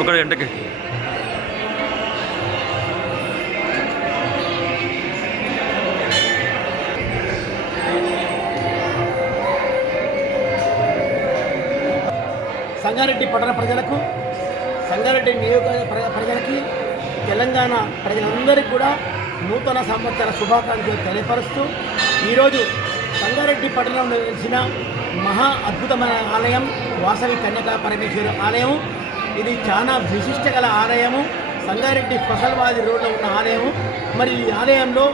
ఒక గంటకి సంగారెడ్డి పట్టణ ప్రజలకు, సంగారెడ్డి నియోజకవర్గ ప్రజలకి, తెలంగాణ ప్రజలందరికీ కూడా నూతన సంవత్సర శుభాకాంక్షలు తెలియపరుస్తూ ఈరోజు సంగారెడ్డి పట్టణంలో వెలిసిన మహా అద్భుతమైన ఆలయం వాసవి కన్యకా పరమేశ్వరి ఆలయం. ఇది చాలా విశిష్ట గల ఆలయము. సంగారెడ్డి ఫసల్వాది రోడ్లో ఉన్న ఆలయము. మరి ఈ ఆలయంలో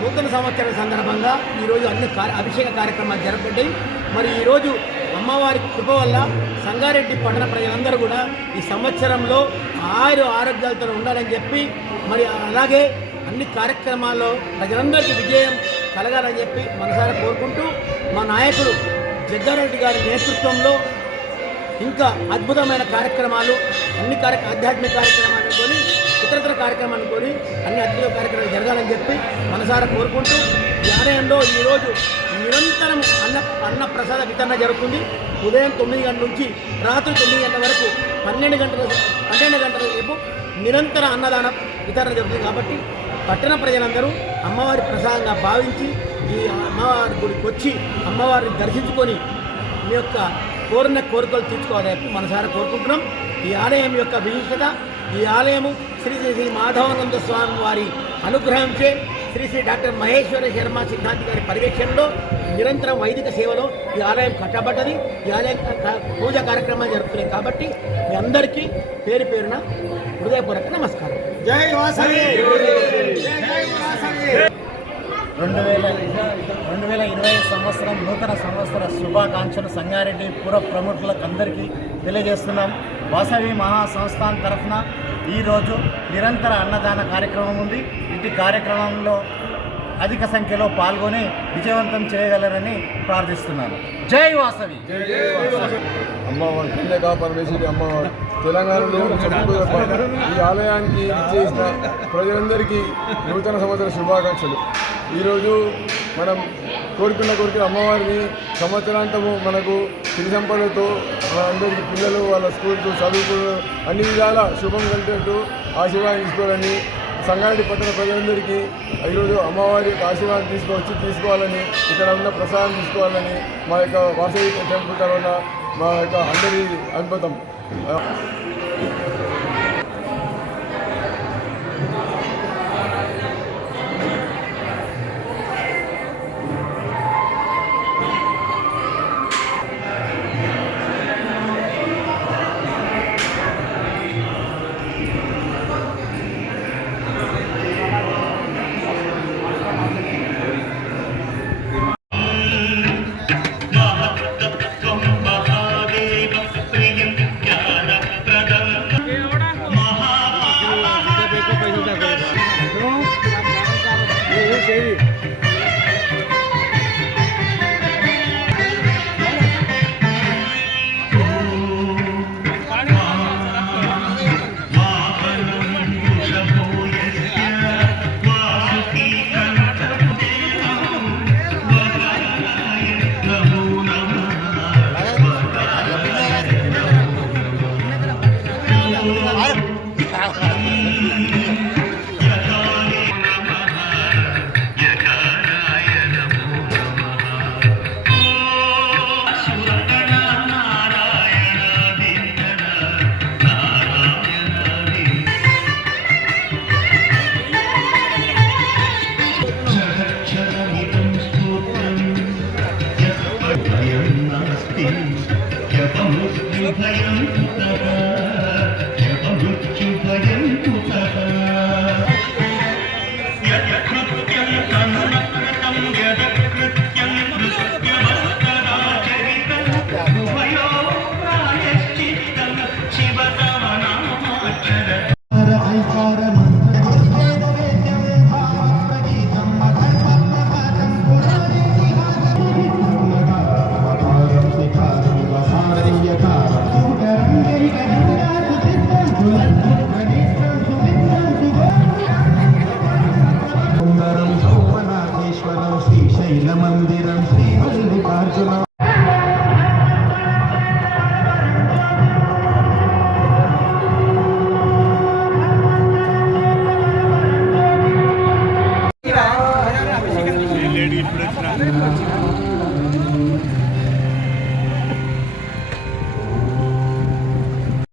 నూతన సంవత్సరం సందర్భంగా ఈరోజు అన్ని అభిషేక కార్యక్రమాలు జరపబడ్డాయి. మరి ఈరోజు అమ్మవారి కృప వల్ల సంగారెడ్డి పట్టణ ప్రజలందరూ కూడా ఈ సంవత్సరంలో ఆరోగ్యాలతో ఉండాలని చెప్పి, మరి అలాగే అన్ని కార్యక్రమాల్లో ప్రజలందరికీ విజయం కలగాలని చెప్పి మనసారా కోరుకుంటూ, మా నాయకుడు జగ్గారెడ్డి గారి నేతృత్వంలో ఇంకా అద్భుతమైన కార్యక్రమాలు, అన్ని ఆధ్యాత్మిక కార్యక్రమాలు అనుకొని, ఇతరతర కార్యక్రమాలు అనుకొని అన్ని అద్భుత కార్యక్రమాలు జరగాలని చెప్పి మనసారా కోరుకుంటూ, ఈ ఆలయంలో ఈరోజు నిరంతరం అన్న ప్రసాద వితరణ జరుగుతుంది. ఉదయం 9 గంటల నుంచి రాత్రి 9 గంటల వరకు 12 గంటల రేపు నిరంతర అన్నదాన వితరణ జరుగుతుంది. కాబట్టి పట్టణ ప్రజలందరూ అమ్మవారి ప్రసాదంగా భావించి ఈ అమ్మవారి గుడికి వచ్చి అమ్మవారిని దర్శించుకొని మీ యొక్క కోరిన కోరికలు తీర్చుకోవాలని మనసారా కోరుకుంటున్నాం. ఈ ఆలయం యొక్క విశిష్టత, ఈ ఆలయము శ్రీ శ్రీ మాధవానంద స్వామి వారి అనుగ్రహంచే శ్రీ శ్రీ డాక్టర్ మహేశ్వర శర్మ సిద్ధాంతి గారి పర్యవేక్షణలో నిరంతరం వైదిక సేవలో ఈ ఆలయం కట్టబడ్డది. ఈ ఆలయం పూజా కార్యక్రమాలు జరుగుతున్నాయి. కాబట్టి మీ అందరికీ పేరు పేరున హృదయపూర్వక నమస్కారం. జై వాసవి. 2020 సంవత్సరం నూతన సంవత్సర శుభాకాంక్షలు సంగారెడ్డి పుర ప్రముఖులకు అందరికీ తెలియజేస్తున్నాం. వాసవి మహాసంస్థాన్ తరఫున ఈరోజు నిరంతర అన్నదాన కార్యక్రమం ఉంది. ఇటు కార్యక్రమంలో అధిక సంఖ్యలో పాల్గొని విజయవంతం చేయగలరని ప్రార్థిస్తున్నాను. జై వాసవి. అమ్మవారి కన్యకా పరమేశ్వరి అమ్మవారు తెలంగాణలో ఈ ఆలయానికి చేసిన ప్రజలందరికీ నూతన సంవత్సర శుభాకాంక్షలు. ఈరోజు మనం కోరుకున్న అమ్మవారిని సంవత్సరాంతము మనకు సిరి సంపదలతో అందరికీ పిల్లలు వాళ్ళ స్కూల్స్ చదువుకు అన్ని విధాల శుభం కలిగేట్టు ఆశీర్వాదం తీసుకోవాలని సంగారెడ్డి పట్టణ ప్రజలందరికీ ఈరోజు అమ్మవారి యొక్క ఆశీర్వాదం తీసుకోవాలని, ఇక్కడ ఉన్న ప్రసాదం తీసుకోవాలని మా యొక్క వాసవి టెంపుల్ తరఫున మా యొక్క అందరి అద్భుతం.